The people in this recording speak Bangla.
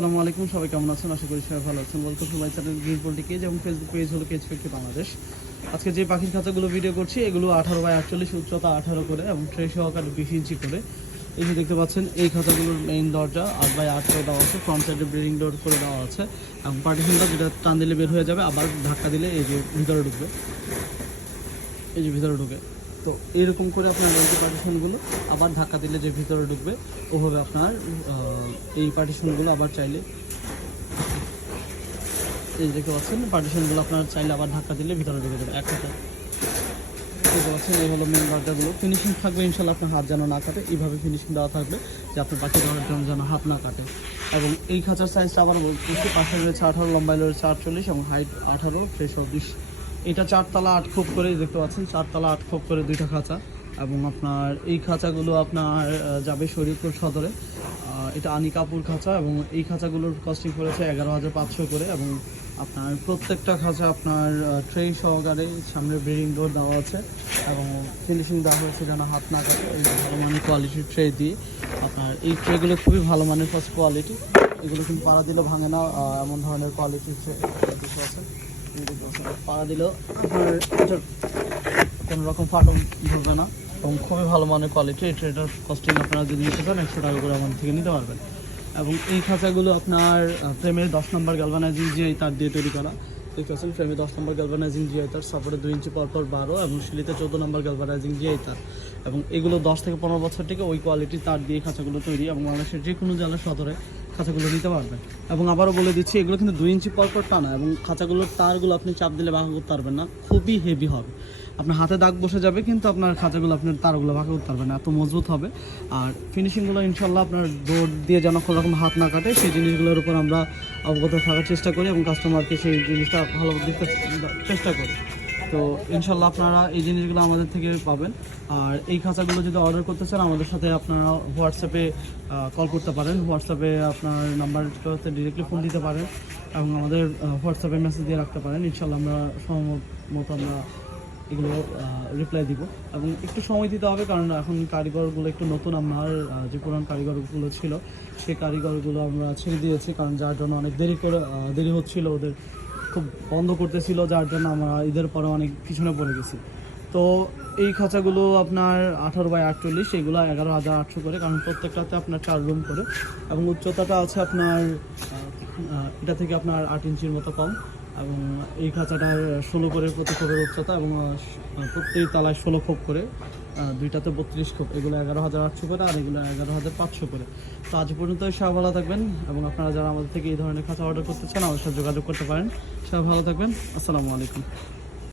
আসসালামু আলাইকুম, সবাই কেমন আছেন? আশা করি সবাই ভালো আছেন। বলতো সবাই চ্যানেল গ্রিন পোল্ট্রি যেমন ফেসবুক পেজ হলো কেজ ফিফটি বাংলাদেশ আজকে যে পাখির খাঁচাগুলো ভিডিও করছি, এগুলো আঠারো বাই আটচল্লিশ, উচ্চতা আঠারো করে এবং ট্রে সহকারে বিশ ইঞ্চি করে। এই যে দেখতে পাচ্ছেন, এই খাঁচাগুলোর মেইন দরজা, আট বাই আট করে দেওয়া আছে ফ্রন্ট সাইডে ব্রিডিং ডোর করে দেওয়া আছে। এবং পার্টিশনটা যেটা টান দিলে বের হয়ে যাবে, আবার ধাক্কা দিলে এই যে ভিতরে ঢুকবে। এই যে ভিতরে ঢুকে। তো এরকম করে আপনার এই যে পার্টিশনগুলো আবার ধাক্কা দিলে যে ভিতরে ঢুকবে, ওভাবে আপনার এই পার্টিশনগুলো আবার চাইলে এই দেখতে পাচ্ছেন পার্টিশনগুলো আপনার চাইলে আবার ধাক্কা দিলে ভিতরে ঢুকে যাবে এক কথা দেখতে পাচ্ছেন, এই হলো মেন দরজাগুলো ফিনিশিং থাকবে ইনশাল্লাহ আপনার হাত যেন না কাটে। এইভাবে ফিনিশিং দেওয়া থাকবে, যে আপনার পাখি জন্য যেন হাত না কাটে। এবং এই খাঁচার সাইজটা আবার বলতেছি পাশে রয়েছে আঠারো লম্বাই রয়েছে আটচল্লিশ এবং হাইট আঠারো ফ্রেশ বিশ। এটা চারতলা আট খোপ করে দেখতে পাচ্ছেন, চারতলা আট খোপ করে দুইটা খাঁচা এবং আপনার এই খাঁচাগুলো আপনার যাবে শরীরপুর সদরে। এটা আনিকাপুর খাঁচা এবং এই খাঁচাগুলোর কস্টিং করেছে এগারো হাজার পাঁচশো করে এবং আপনার প্রত্যেকটা খাঁচা আপনার ট্রে সহকারে সামনে ব্রিডিং ডোর দেওয়া আছে এবং ফিনিশিং দেওয়া হয়েছে যেন হাত না কাটে এই ভালো মানের কোয়ালিটির ট্রে দিয়ে আপনার এই ট্রেগুলো খুবই ভালো মানের ফার্স্ট কোয়ালিটি এগুলো কিন্তু পাড়া দিলেও ভাঙে না এমন ধরনের কোয়ালিটির ট্রে আছে। পাড়া দিলেও আপনার এটার কোনো রকম ফাটন ধরবে না এবং খুবই ভালো মানের কোয়ালিটি এই ট্রেটার কস্টিং আপনারা যদি নিতে চান, একশো টাকা করে আমাদের থেকে নিতে পারবেন। এবং এই খাঁচাগুলো আপনার ফ্রেমের দশ নম্বর গ্যালভানাইজিং জিআই তার দিয়ে তৈরি করা। দেখতে পাচ্ছেন ফ্রেমে দশ নম্বর গ্যালভানাইজিং জিআই তার সাপোর্টে দুই ইঞ্চি পরপর বারো এবং শিলিতে চোদ্দ নম্বর গ্যালভানাইজিং জিআই তার। এবং এগুলো দশ থেকে পনেরো বছর থেকে ওই কোয়ালিটির তার দিয়ে খাঁচাগুলো তৈরি এবং বাংলাদেশের যে কোনো জেলার সদরে খাঁচাগুলো নিতে পারবেন এবং আবারও বলে দিচ্ছি, এগুলো কিন্তু দুই ইঞ্চি পরপর টানা এবং খাঁচাগুলোর তারগুলো আপনি চাপ দিলে বাঁকা করতে পারবেন না, খুবই হেভি হবে। আপনার হাতে দাগ বসে যাবে, কিন্তু আপনার খাঁচাগুলো, আপনার তারগুলো বাঁকা করতে পারবেন না, এত মজবুত হবে। আর ফিনিশিংগুলো ইনশাল্লাহ আপনার দৌড় দিয়ে যেন কোনো রকম হাত না কাটে, সেই জিনিসগুলোর উপর আমরা অবগত থাকার চেষ্টা করি এবং কাস্টমারকে সেই জিনিসটা ভালো দিতে চেষ্টা করি। তো ইনশাল্লাহ আপনারা এই জিনিসগুলো আমাদের থেকে পাবেন। আর এই খাঁচাগুলো যদি অর্ডার করতে চান, আমাদের সাথে আপনারা হোয়াটসঅ্যাপে কল করতে পারেন। হোয়াটসঅ্যাপে আপনার নাম্বারটাতে ডিরেক্টলি ফোন দিতে পারেন এবং আমাদের হোয়াটসঅ্যাপে মেসেজ দিয়ে রাখতে পারেন। ইনশাল্লাহ আমরা সময় মতো আমরা এগুলো রিপ্লাই দিব। এবং একটু সময় দিতে হবে কারণ এখন কারিগরগুলো একটু নতুন। আমার যে পুরান কারিগরগুলো ছিল সেই কারিগরগুলো আমরা ছেড়ে দিয়েছি কারণ যার জন্য অনেক দেরি করে দেরি হচ্ছিল ওদের খুব বন্ধ করতেছিল, যার জন্য আমরা ঈদের পরে অনেক পিছনে পড়ে গেছি। তো এই খাঁচাগুলো আপনার আঠারো বাই আটচল্লিশ, এগুলো এগারো হাজার আটশো করে, কারণ প্রত্যেকটাতে আপনার চার রুম করে। এবং উচ্চতাটা আছে আপনার এটা থেকে আপনার আট ইঞ্চির মতো কম। এবং এই খাঁচাটা ষোলো করে প্রতি খোপের উচ্চতা এবং প্রত্যেক তালায় ষোলো খোপ করে দুইটাতে বত্রিশ খোপ, এগুলো এগারো হাজার আটশো করে আর এগুলো এগারো হাজার পাঁচশো করে। তো আজ পর্যন্ত সব ভালো থাকবেন এবং আপনারা যারা আমাদের থেকে এই ধরনের খাঁচা অর্ডার করতে চান আমাদের সাথে যোগাযোগ করতে পারেন। সব ভালো থাকবেন। আসসালামু আলাইকুম।